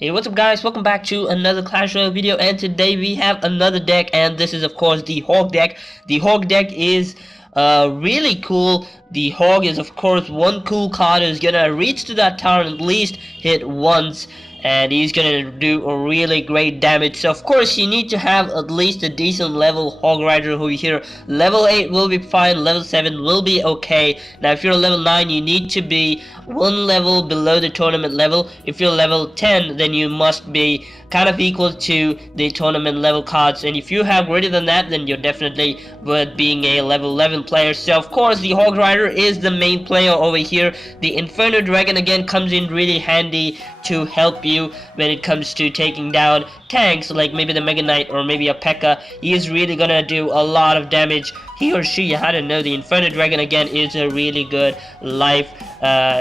Hey, what's up guys, welcome back to another Clash Royale video, and today we have another deck, and this is of course the Hog deck. The Hog deck is really cool. The Hog is of course one cool card who's gonna reach to that tower and at least hit once, and he's gonna do a really great damage. So of course you need to have at least a decent level Hog Rider who here. Level 8 will be fine, level 7 will be okay. Now if you're level 9 you need to be one level below the tournament level. If you're level 10 then you must be kind of equal to the tournament level cards, and if you have greater than that then you're definitely worth being a level 11 player. So of course the Hog Rider is the main player over here. The Inferno Dragon again comes in really handy to help you when it comes to taking down tanks like maybe the Mega Knight or maybe a P.E.K.K.A. He is really gonna do a lot of damage. He or she, I don't know. The Inferno Dragon again is a really good life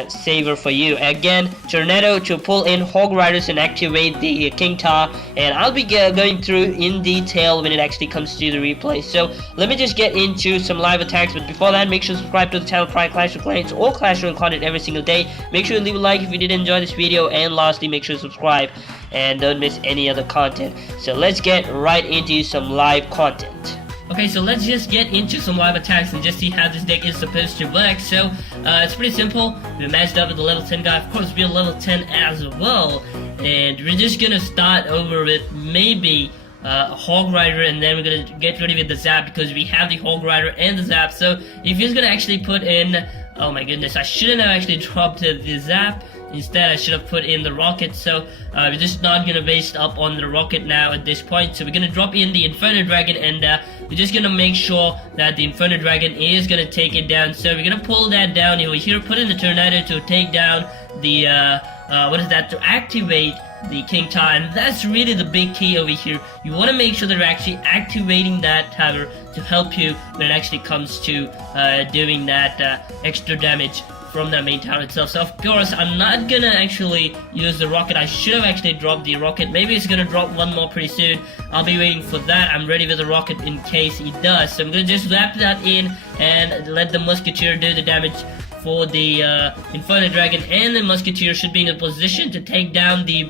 saver for you. Again, Tornado to pull in Hog Riders and activate the P.E.K.K.A, and I'll be going through in detail when it actually comes to the replay. So let me just get into some live attacks, but before that make sure to subscribe to the channel for Clash of Clans or Clash Royale content every single day. Make sure to leave a like if you did enjoy this video, and lastly make sure to subscribe and don't miss any other content. So let's get right into some live content. Okay, so let's just get into some live attacks and just see how this deck is supposed to work. So, it's pretty simple. We're matched up with the level 10 guy. Of course, we're level 10 as well. And we're just gonna start over with maybe a Hog Rider, and then we're gonna get ready with the Zap because we have the Hog Rider and the Zap. So, if you're gonna actually put in... Oh my goodness, I shouldn't have actually dropped the Zap. Instead, I should have put in the Rocket. So, we're just not gonna waste up on the Rocket now at this point. So, we're gonna drop in the Inferno Dragon, and we're just gonna make sure that the Inferno Dragon is gonna take it down. So, we're gonna pull that down over here, put in the Tornado to take down the, to activate the P.E.K.K.A, and that's really the big key over here. You want to make sure that you're actually activating that tower to help you when it actually comes to doing that extra damage from the main tower itself. So of course I'm not gonna actually use the Rocket. I should have actually dropped the Rocket. Maybe it's gonna drop one more pretty soon. I'll be waiting for that. I'm ready with the Rocket in case he does. So I'm gonna just wrap that in and let the Musketeer do the damage for the Inferno Dragon, and the Musketeer should be in a position to take down the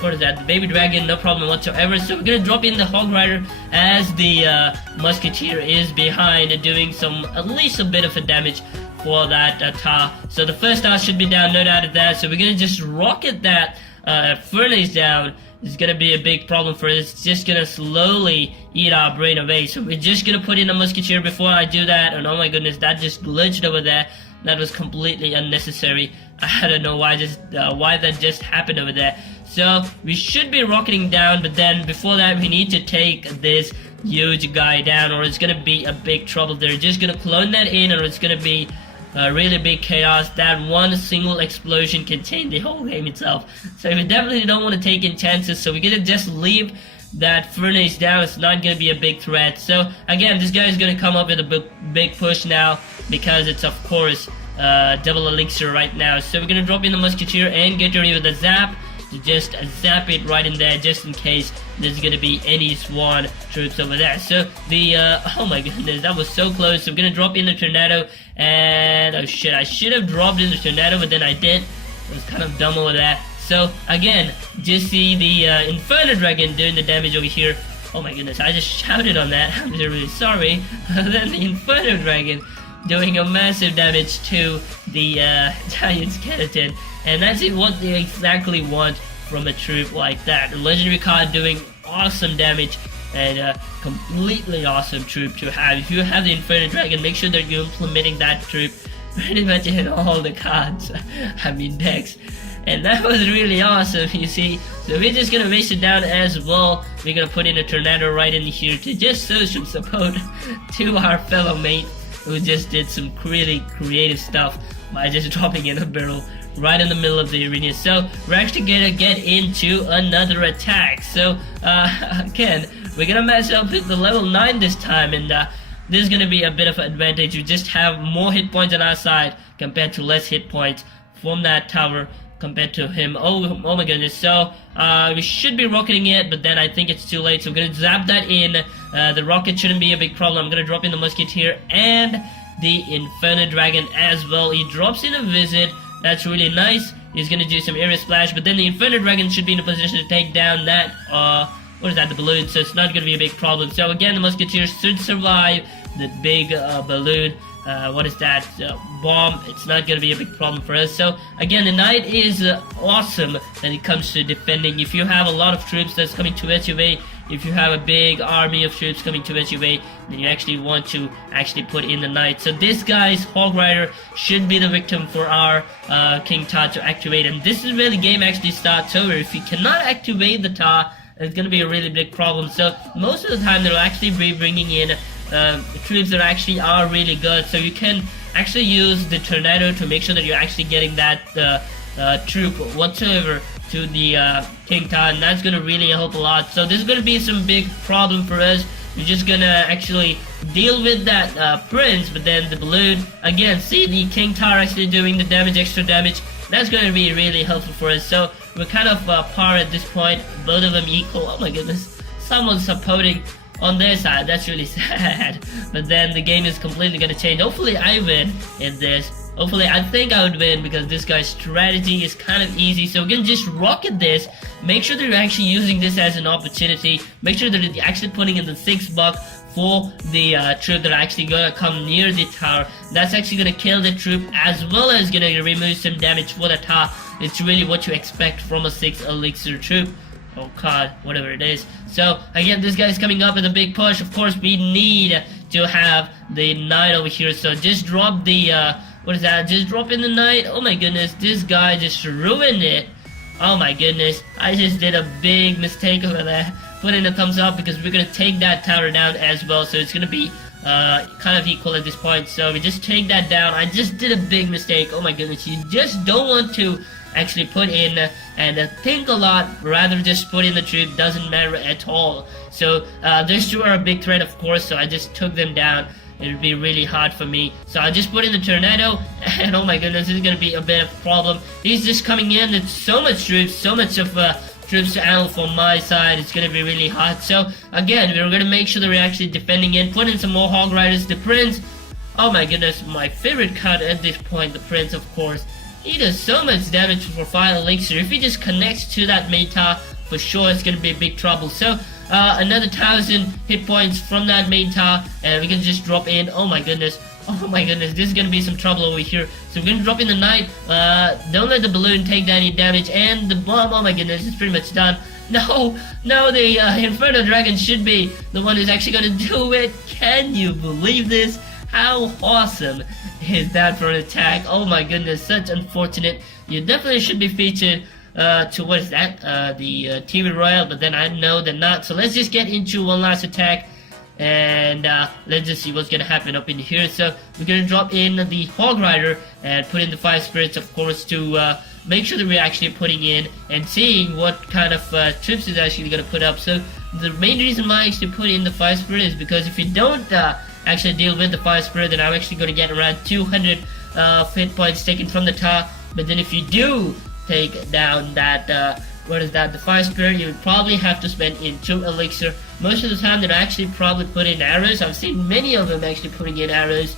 the Baby Dragon, no problem whatsoever. So we're gonna drop in the Hog Rider as the Musketeer is behind, doing at least a bit of a damage for that tower. So the first tower should be down, no doubt of that. So we're gonna just rocket that furnace down. It's gonna be a big problem for us. It's just gonna slowly eat our brain away. So we're just gonna put in a Musketeer before I do that. And oh my goodness, that just glitched over there. That was completely unnecessary. I don't know why that just happened over there. So we should be rocketing down, but then before that we need to take this huge guy down, or it's gonna be a big trouble. They're just gonna clone that in, or it's gonna be really big chaos. That one single explosion can change the whole game itself. So we definitely don't want to take in chances, so we're gonna just leave that furnace down. It's not gonna be a big threat. So again, this guy is gonna come up with a big push now, because it's of course double Elixir right now. So we're gonna drop in the Musketeer and get ready with the Zap to just zap it right in there, just in case there's gonna be any Swan troops over there. So the oh my goodness, that was so close. So I'm gonna drop in the Tornado, and oh shit, I should have dropped in the Tornado, but then I did. It was kind of dumb over there. So again, just see the Inferno Dragon doing the damage over here. Oh my goodness, I just shouted on that. I'm really sorry. Then the Inferno Dragon doing a massive damage to the giant skeleton, and that's what they exactly want from a troop like that. A legendary card doing awesome damage, and a completely awesome troop to have. If you have the Inferno Dragon, make sure that you're implementing that troop pretty much in all the cards, I mean decks. And that was really awesome, you see. So we're just gonna waste it down as well. We're gonna put in a Tornado right in here to just show some support to our fellow mate who just did some really creative stuff by just dropping in a barrel right in the middle of the arena. So we're actually gonna get into another attack. So again, we're gonna match up with the level 9 this time, and this is gonna be a bit of an advantage. We just have more hit points on our side compared to less hit points from that tower compared to him. Oh my goodness. So we should be rocketing it, but then I think it's too late. So we're gonna zap that in. The rocket shouldn't be a big problem. I'm gonna drop in the Musketeer and the Inferno Dragon as well. He drops in a visit. That's really nice. He's gonna do some area splash, but then the Inferno Dragon should be in a position to take down that, what is that, the balloon, so it's not gonna be a big problem. So again, the Musketeers should survive the big balloon. What is that, bomb. It's not gonna be a big problem for us. So again, the knight is awesome when it comes to defending. If you have a lot of troops that's coming towards your way, if you have a big army of troops coming towards your way, then you actually want to actually put in the knight. So this guy's Hog Rider should be the victim for our K.K.A to activate, and this is where the game actually starts over. If you cannot activate the Ta, it's gonna be a really big problem. So most of the time they'll actually be bringing in troops that actually are really good, so you can actually use the tornado to make sure that you're actually getting that troop whatsoever to the K.K.A, and that's gonna really help a lot. So this is gonna be some big problem for us. We're just gonna actually deal with that prince, but then the balloon again. See, the K.K.A actually doing the damage, extra damage. That's gonna be really helpful for us. So we're kind of par at this point, both of them equal. Oh my goodness, someone's supporting on their side. That's really sad. But then the game is completely gonna change. Hopefully I win in this. Hopefully, I think I would win because this guy's strategy is kind of easy. So we're gonna just rocket this. Make sure that you're actually using this as an opportunity. Make sure that you're actually putting in the 6 buck for the troop that are actually gonna come near the tower. That's actually gonna kill the troop as well as gonna remove some damage for the tower. It's really what you expect from a 6 elixir troop. Oh god, whatever it is. So again, this guy's coming up with a big push. Of course, we need to have the knight over here. So just drop the what is that? Just drop in the knight. Oh my goodness, this guy just ruined it. Oh my goodness, I just did a big mistake over there. Put in a thumbs up because we're gonna take that tower down as well. So it's gonna be kind of equal at this point. So we just take that down. I just did a big mistake. Oh my goodness, you just don't want to actually put in and think a lot, rather just put in the troop. Doesn't matter at all. So those two are a big threat, of course, so I just took them down. It would be really hard for me, so I just put in the tornado, and oh my goodness, this is gonna be a bit of a problem. He's just coming in. It's so much troops, so much of troops to handle from my side. It's gonna be really hard. So again, we're gonna make sure that we're actually defending it. Put in some more Hog Riders. The prince, oh my goodness, my favorite card at this point, the prince, of course. He does so much damage for 5 elixir. If he just connects to that meta, for sure it's gonna be a big trouble. So another 1000 hit points from that main tower, and we can just drop in. Oh my goodness, this is gonna be some trouble over here. So we're gonna drop in the knight. Don't let the balloon take any damage, and the bomb, oh my goodness, it's pretty much done. No, the Inferno Dragon should be the one who's actually gonna do it. Can you believe this? How awesome is that for an attack? Oh my goodness, such unfortunate. You definitely should be featured to what is that? The TV Royale, but then I know they're not. So let's just get into one last attack, and let's just see what's gonna happen up in here. So we're gonna drop in the Hog Rider and put in the 5 spirits, of course, to make sure that we're actually putting in and seeing what kind of troops is actually gonna put up. So the main reason why I actually put in the 5 spirit is because if you don't actually deal with the 5 spirit, then I'm actually gonna get around 200 hit points taken from the top. But then if you do take down that what is that, the 5 spirit, you would probably have to spend in 2 elixir. Most of the time they'll actually probably put in arrows. I've seen many of them actually putting in arrows,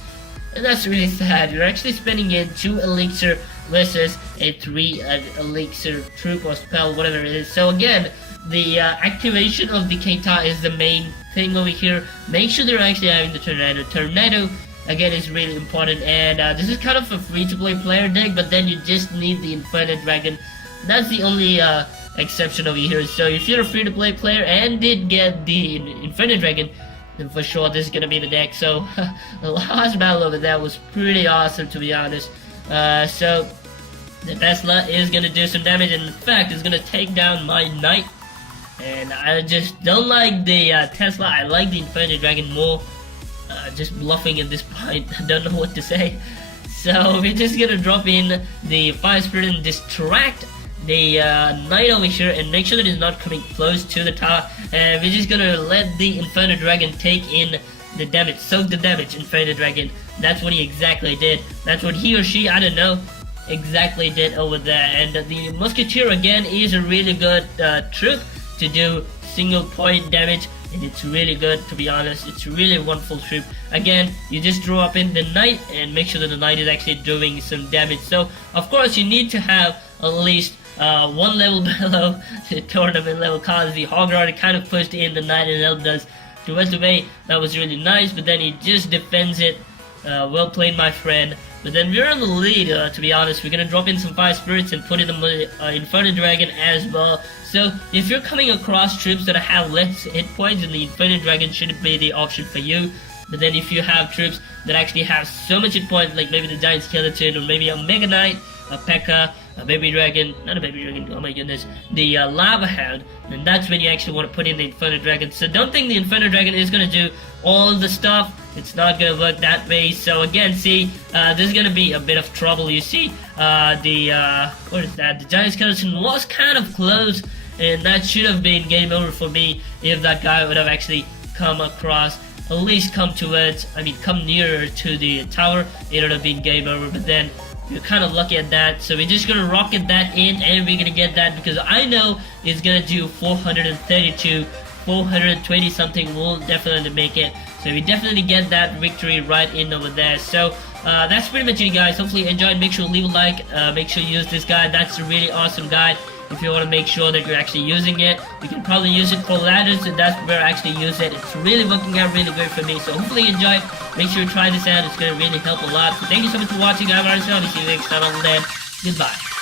and that's really sad. You're actually spending in 2 elixir versus a 3 elixir troop or spell, whatever it is. So again, the activation of the K.K.A is the main thing over here. Make sure they're actually having the tornado again is really important, and this is kind of a free-to-play player deck, but then you just need the Inferno Dragon. That's the only exception over here. So if you're a free-to-play player and did get the Inferno Dragon, then for sure this is gonna be the deck. So the last battle over there was pretty awesome, to be honest. So the Tesla is gonna do some damage, and in fact it's gonna take down my knight. And I just don't like the Tesla. I like the Inferno Dragon more. Just bluffing at this point. I don't know what to say. So we're just gonna drop in the 5 spirit and distract the knight over here, and make sure that it's not coming close to the tower. And we're just gonna let the Inferno Dragon take in the damage. Soak the damage, Inferno Dragon. That's what he exactly did. That's what he or she, I don't know, exactly did over there. And the Musketeer again is a really good troop to do single point damage, and it's really good, to be honest. It's really a wonderful troop. Again, you just draw up in the knight and make sure that the knight is actually doing some damage. So of course you need to have at least one level below the tournament level, cause the Hog Rider kind of pushed in the knight and helped us to run away. That was really nice, but then he just defends it. Well played, my friend. But then we're in the lead, to be honest. We're gonna drop in some fire spirits and put in the Inferno Dragon as well. So if you're coming across troops that have less hit points, then the Inferno Dragon shouldn't be the option for you. But then if you have troops that actually have so much hit points, like maybe the Giant Skeleton, or maybe a Mega Knight, a P.E.K.K.A, a Baby Dragon, not a Baby Dragon, oh my goodness, the Lava Hound, then that's when you actually want to put in the Inferno Dragon. So don't think the Inferno Dragon is going to do all the stuff. It's not going to work that way. So again, see, this is going to be a bit of trouble. You see, what is that? The Giant Skeleton was kind of close, and that should have been game over for me if that guy would have actually come across, at least come nearer to the tower. It would have been game over, but then we're kind of lucky at that. So we're just gonna rocket that in, and we're gonna get that, because I know it's gonna do 432, 420 something will definitely make it. So we definitely get that victory right in over there. So that's pretty much it, guys. Hopefully you enjoyed. Make sure to leave a like. Make sure you use this guide. That's a really awesome guide. If you want to make sure that you're actually using it, you can probably use it for ladders, and that's where I actually use it. It's really working out really good for me. So hopefully you enjoyed. Make sure you try this out. It's going to really help a lot. So thank you so much for watching. I'm Ayrus. I'll see you next time. Until then, goodbye.